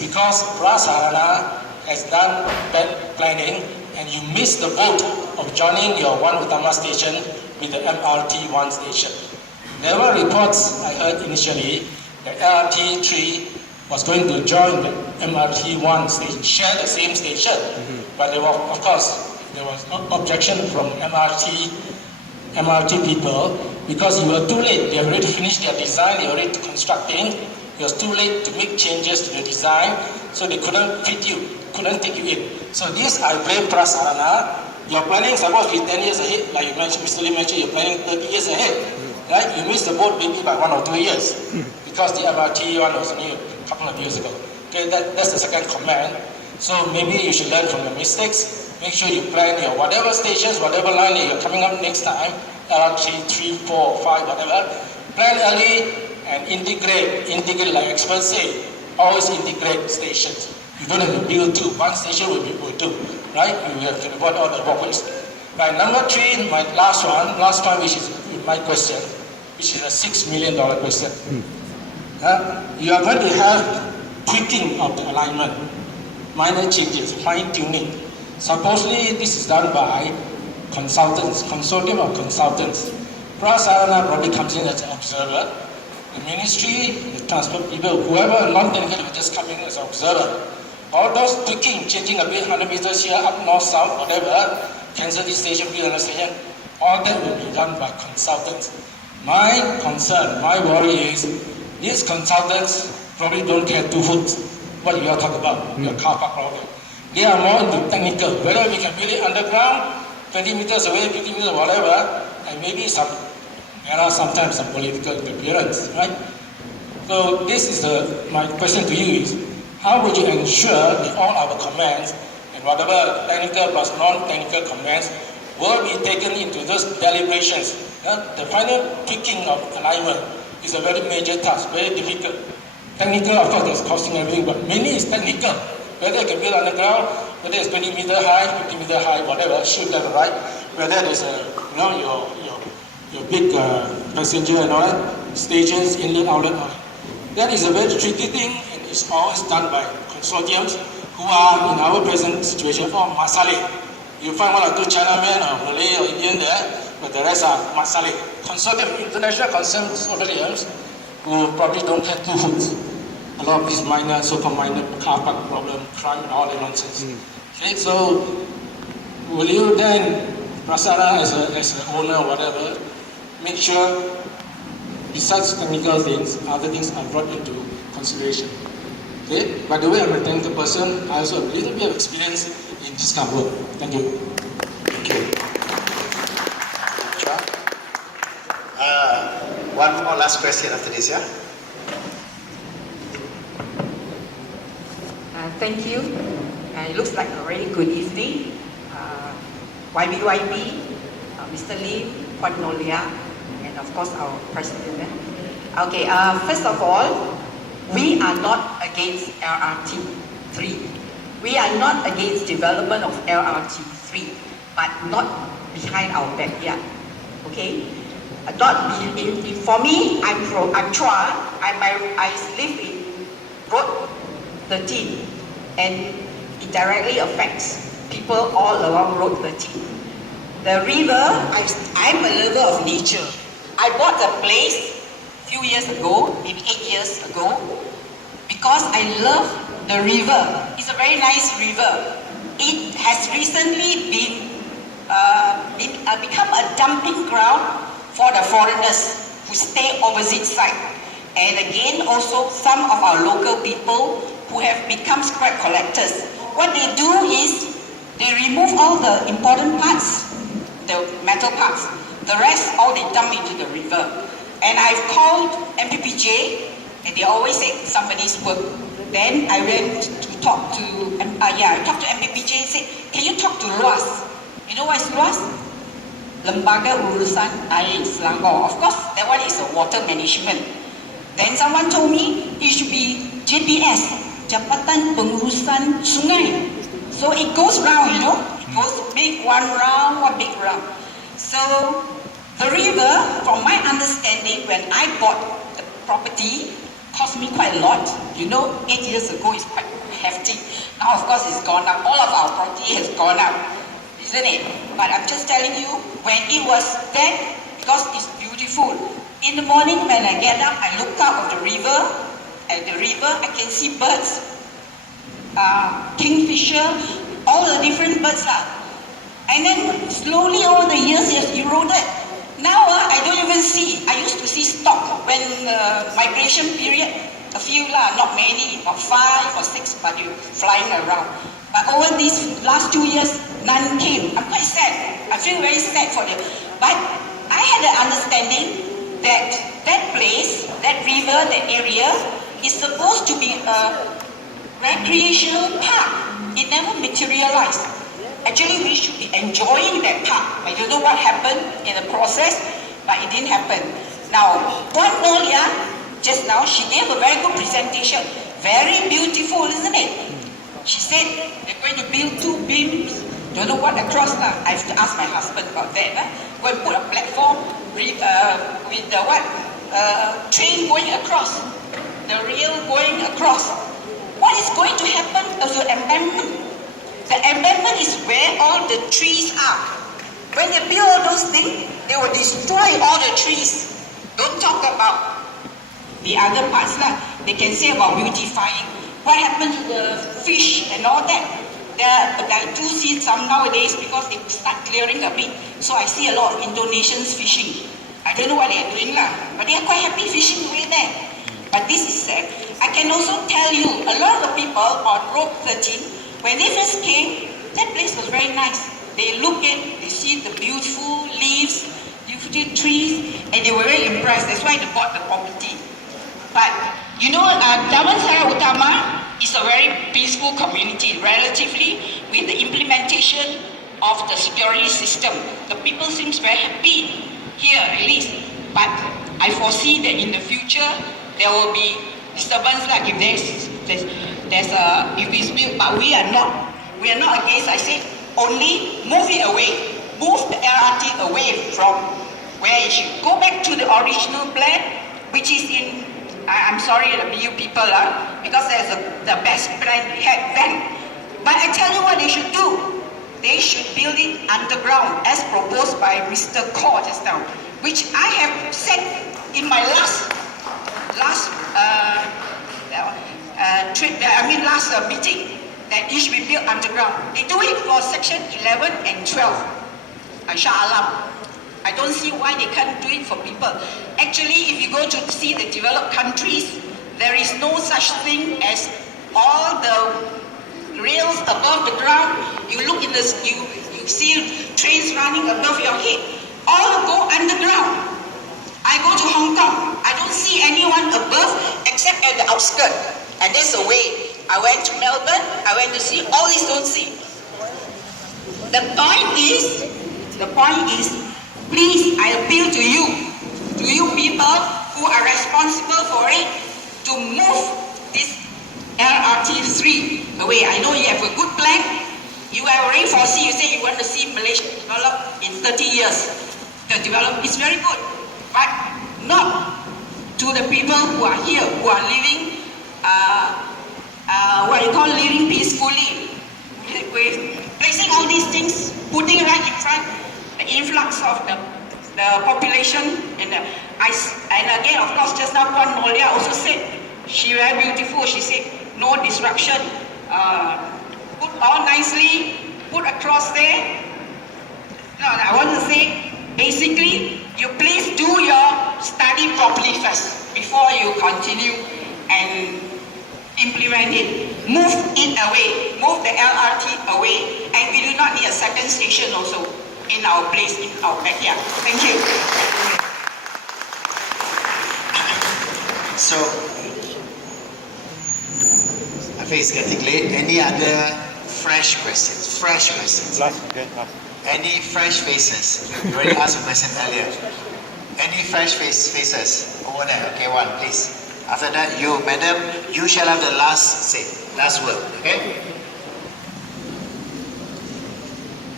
because Prasarana has done bad planning and you missed the boat of joining your One Utama station with the LRT1 station. There were reports I heard initially that LRT3 was going to join the MRT1 station, share the same station, but there was, of course, there was no objection from MRT people because you were too late. They already finished their design, they already constructing. It was too late to make changes to the design, so they couldn't fit you, couldn't take you in. So this I blame Prasarana. Your planning is supposed to be 10 years ahead, like you mentioned, Mr. Lee mentioned, you're planning 30 years ahead, right? You missed the boat maybe by 1 or 2 years because the MRT one was only a couple of years ago. Okay, that's the second comment. So maybe you should learn from your mistakes. Make sure you plan your whatever stations, whatever line you're coming up next time, LRT 3, 4, 5, whatever. Plan early and integrate like experts say. Always integrate stations. You don't have to build two. One station will do, right? You have to avoid all the walkways. Right, number 3, my last one, which is my question, which is a $6 million question. You are going to have tweaking of the alignment, minor changes, fine tuning. Supposedly this is done by consultants, consortium of consultants. Prasarana probably comes in as an observer. The ministry, the transport people, whoever non-technical will just come in as an observer. All those tweaking, changing a bit, 100 meters here, up, north, south, whatever, cancel this station, build another station, all that will be done by consultants. My concern, my worry is, these consultants probably don't care 2 foot what you are talking about, your car park problem. They are more into technical, whether we can build it underground, 20 meters away, 50 meters, whatever, and maybe there are sometimes some political interference, right? So this is my question to you is, how would you ensure that all our comments and whatever technical plus non-technical comments will be taken into those deliberations? The final tweaking of alignment is a very major task, very difficult. Technical, of course, there's costing everything, but mainly it's technical. Whether you can build underground, whether it's 20 meter high, 50 meter high, whatever, shift left or right, whether there's your big passenger and all that, stations, inlet, outlet, all that. That is a very tricky thing, and it's always done by consortiums who are, in our present situation, Masale. You find 1 or 2 Chinamen or Malay or Indian there, but the rest are Masale. Consortium, international consortiums who probably don't care 2 hoots. A lot of these minor, so-called minor car park problem, crime and all that nonsense. Okay, so will you then, Prasarana as an owner or whatever, make sure besides technical things, other things are brought into consideration. Okay? By the way, I'm a technical person. I also have a little bit of experience in this kind of work. Thank you. Thank you. One more last question after this, yeah? Thank you. It looks like a really good evening. YBYB, Mr. Lee, Puan Nolia, and of course our president. Okay, first of all, we are not against LRT3. We are not against development of LRT3, but not behind our backyard. Okay, for me, I'm Chua. I live in Road 13, and it directly affects people all along Road 13. The river, I'm a lover of nature. I bought a place a few years ago, maybe 8 years ago, because I love the river. It's a very nice river. It has recently become a dumping ground for the foreigners who stay opposite side. And again, also some of our local people who have become scrap collectors. What they do is they remove all the important parts, the metal parts. The rest, all they dump into the river. And I've called MPPJ, and they always say somebody's work. Then I went to talk to, I talked to MPPJ and said, can you talk to LUAS? You know what is LUAS? Lembaga Urusan Air Selangor. Of course, that one is a water management. Then someone told me it should be JPS, Jabatan Pengurusan Sungai. So it goes round, you know. It goes big one big round. So the river, from my understanding, when I bought the property, cost me quite a lot. You know, 8 years ago it's quite hefty. Now, of course, it's gone up. All of our property has gone up, isn't it? But I'm just telling you, when it was then, because it's beautiful. In the morning when I get up, I look out of the river. At the river, I can see birds, kingfisher, all the different birds. And then slowly over the years, it has eroded. Now I don't even see. I used to see stock when migration period, a few not many, about 5 or 6, but you flying around. But over these last 2 years, none came. I'm quite sad. I feel very sad for them. But I had an understanding that that place, that river, that area, is supposed to be a recreational park. It never materialized. Actually, we should be enjoying that park. I don't know what happened in the process, but it didn't happen. Now, Puan Nolia, just now, she gave a very good presentation. Very beautiful, isn't it? She said they're going to build 2 beams. Don't know what across now. I have to ask my husband about that. Go and put a platform with the train going across. The rail going across. What is going to happen to the embankment? The embankment is where all the trees are. When they build all those things, they will destroy all the trees. Don't talk about the other parts. They can say about beautifying. What happened to the fish and all that? I do see some nowadays because they start clearing a bit. So I see a lot of Indonesians fishing. I don't know what they are doing but they are quite happy fishing away there. But this is sad. I can also tell you, a lot of the people on Road 13, when they first came, that place was very nice. They look at, they see the beautiful leaves, beautiful trees, and they were very impressed. That's why they bought the property. But, you know, Damansara Utama is a very peaceful community, relatively, with the implementation of the security system. The people seem very happy here, at least. But I foresee that in the future, there will be disturbance like if if it's built, but we are not against. I said only move it away, move the LRT away from where it should go back to the original plan, which is in. I'm sorry, the BU people, because there's the best plan we had then. But I tell you what they should do. They should build it underground, as proposed by Mr. Kaur just now, which I have said in my last meeting, that it should be built underground. They do it for section 11 and 12. Shah I don't see why they can't do it for people. Actually, if you go to see the developed countries, there is no such thing as all the rails above the ground. You look in this, you see trains running above your head. All go underground. I go to Hong Kong. I don't see anyone above except at the outskirts. And that's the way. I went to Melbourne. I went to see. All these don't see. The point is, please, I appeal to you people who are responsible for it, to move this LRT3 away. I know you have a good plan. You have already foresee. You say you want to see Malaysia develop in 30 years. The development is very good. But not to the people who are here, who are living, living peacefully. With placing all these things, putting right in front, the influx of the population, and again, of course, just now Puan Nolia also said, she very beautiful, she said, no disruption. Put all nicely, put across there. No, I want to say, basically, you please do your study properly first before you continue and implement it. Move it away, move the LRT away, and we do not need a second station also in our place, in our backyard. Thank you. So, I think it's getting late. Any other fresh questions? Any fresh faces? You already asked a question earlier. Any fresh faces? Over there. Okay, one, please. After that, you, madam, you shall have the last say, last word. Okay?